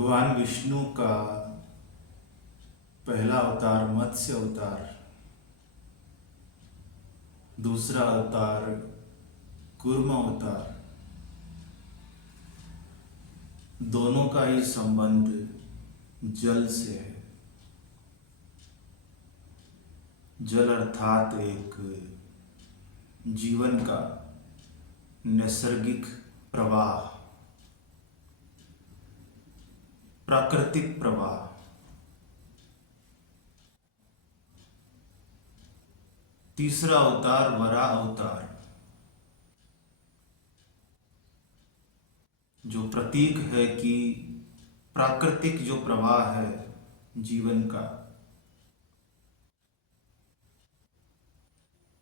भगवान विष्णु का पहला अवतार मत्स्य अवतार, दूसरा अवतार कूर्म अवतार, दोनों का ही संबंध जल से है। जल अर्थात एक जीवन का नैसर्गिक प्रवाह, प्राकृतिक प्रवाह। तीसरा अवतार वराह अवतार, जो प्रतीक है कि प्राकृतिक जो प्रवाह है जीवन का,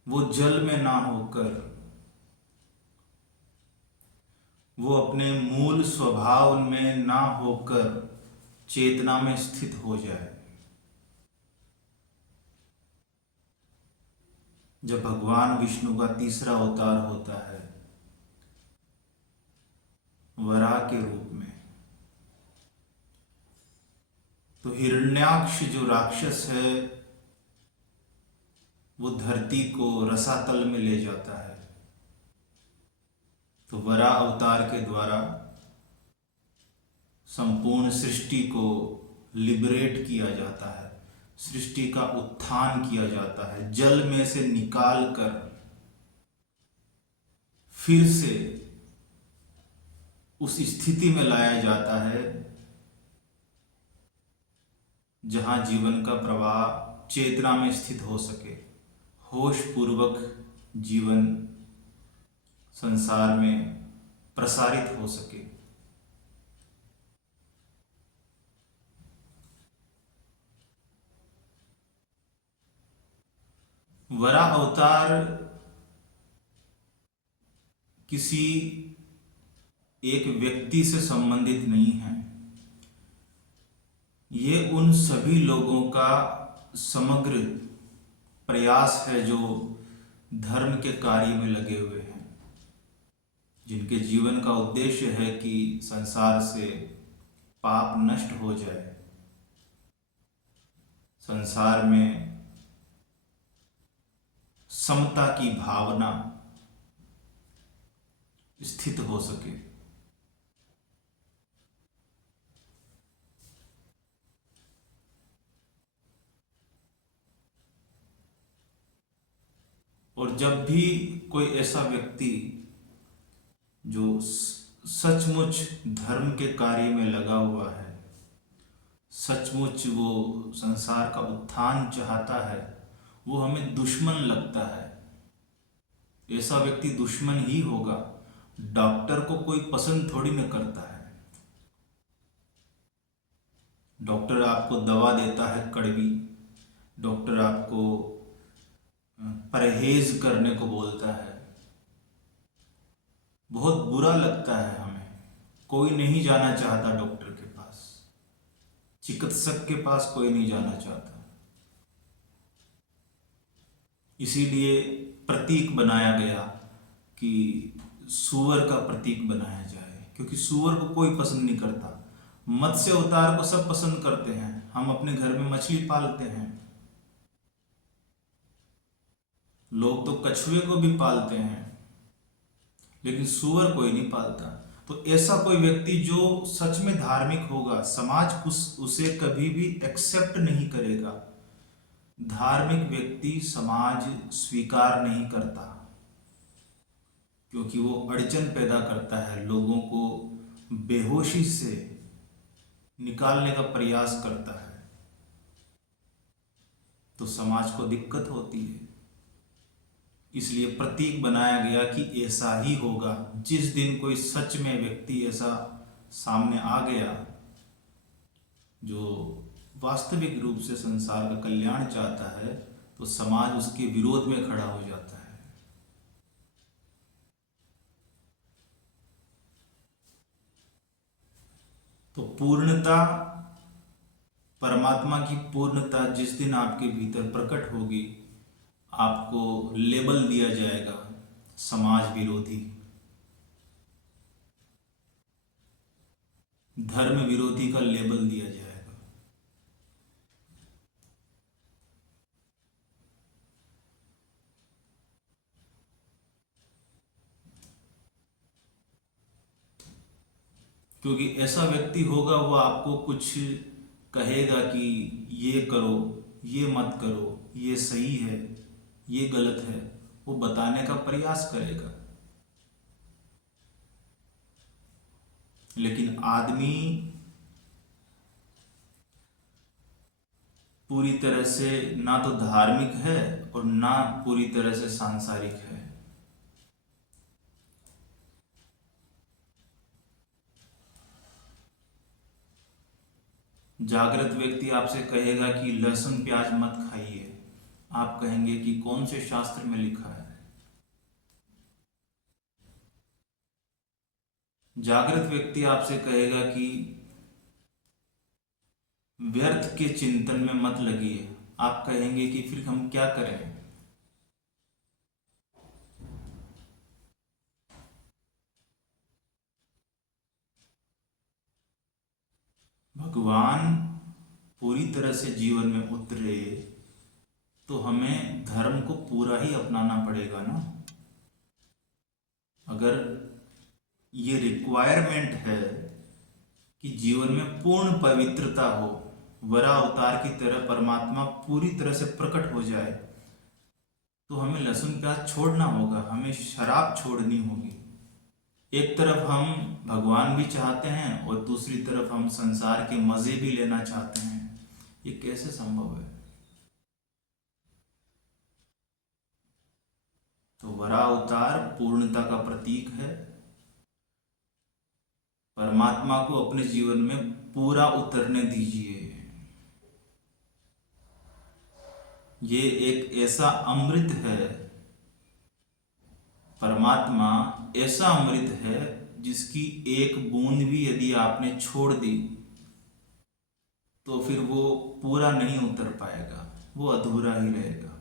वो जल में ना होकर वो अपने मूल स्वभाव में ना होकर चेतना में स्थित हो जाए। जब भगवान विष्णु का तीसरा अवतार होता है वराह के रूप में, तो हिरण्याक्ष जो राक्षस है वो धरती को रसातल में ले जाता है। तो वराह अवतार के द्वारा संपूर्ण सृष्टि को लिबरेट किया जाता है, सृष्टि का उत्थान किया जाता है, जल में से निकाल कर फिर से उस स्थिति में लाया जाता है जहां जीवन का प्रवाह चेतना में स्थित हो सके, होश पूर्वक जीवन संसार में प्रसारित हो सके। वराह अवतार किसी एक व्यक्ति से संबंधित नहीं है, ये उन सभी लोगों का समग्र प्रयास है जो धर्म के कार्य में लगे हुए हैं, जिनके जीवन का उद्देश्य है कि संसार से पाप नष्ट हो जाए, संसार में समता की भावना स्थित हो सके। और जब भी कोई ऐसा व्यक्ति जो सचमुच धर्म के कार्य में लगा हुआ है, सचमुच वो संसार का उत्थान चाहता है, वो हमें दुश्मन लगता है। ऐसा व्यक्ति दुश्मन ही होगा। डॉक्टर को कोई पसंद थोड़ी न करता है। डॉक्टर आपको दवा देता है कड़वी, डॉक्टर आपको परहेज करने को बोलता है, बहुत बुरा लगता है हमें। कोई नहीं जाना चाहता डॉक्टर के पास, चिकित्सक के पास कोई नहीं जाना चाहता। इसीलिए प्रतीक बनाया गया कि सूअर का प्रतीक बनाया जाए, क्योंकि सूअर को कोई पसंद नहीं करता। मत्स्य अवतार को सब पसंद करते हैं। हम अपने घर में मछली पालते हैं, लोग तो कछुए को भी पालते हैं, लेकिन सूअर कोई नहीं पालता। तो ऐसा कोई व्यक्ति जो सच में धार्मिक होगा, समाज उसे कभी भी एक्सेप्ट नहीं करेगा। धार्मिक व्यक्ति समाज स्वीकार नहीं करता, क्योंकि वो अड़चन पैदा करता है, लोगों को बेहोशी से निकालने का प्रयास करता है, तो समाज को दिक्कत होती है। इसलिए प्रतीक बनाया गया कि ऐसा ही होगा। जिस दिन कोई सच में व्यक्ति ऐसा सामने आ गया जो वास्तविक रूप से संसार का कल्याण चाहता है, तो समाज उसके विरोध में खड़ा हो जाता है। तो पूर्णता, परमात्मा की पूर्णता जिस दिन आपके भीतर प्रकट होगी, आपको लेबल दिया जाएगा समाज विरोधी। धर्म विरोधी का लेबल दिया जाएगा। क्योंकि ऐसा व्यक्ति होगा वो आपको कुछ कहेगा कि ये करो, ये मत करो, ये सही है, ये गलत है, वो बताने का प्रयास करेगा। लेकिन आदमी पूरी तरह से ना तो धार्मिक है और ना पूरी तरह से सांसारिक है। जागृत व्यक्ति आपसे कहेगा कि लहसुन प्याज मत खाइए, आप कहेंगे कि कौन से शास्त्र में लिखा है। जागृत व्यक्ति आपसे कहेगा कि व्यर्थ के चिंतन में मत लगिए, आप कहेंगे कि फिर हम क्या करें। भगवान पूरी तरह से जीवन में उतरे तो हमें धर्म को पूरा ही अपनाना पड़ेगा ना। अगर ये रिक्वायरमेंट है कि जीवन में पूर्ण पवित्रता हो, वरा अवतार की तरह परमात्मा पूरी तरह से प्रकट हो जाए, तो हमें लहसुन प्याज छोड़ना होगा, हमें शराब छोड़नी होगी। एक तरफ हम भगवान भी चाहते हैं और दूसरी तरफ हम संसार के मजे भी लेना चाहते हैं, ये कैसे संभव है। तो वरा अवतार पूर्णता का प्रतीक है। परमात्मा को अपने जीवन में पूरा उतरने दीजिए। ये एक ऐसा अमृत है, परमात्मा ऐसा अमृत है जिसकी एक बूंद भी यदि आपने छोड़ दी तो फिर वो पूरा नहीं उतर पाएगा, वो अधूरा ही रहेगा।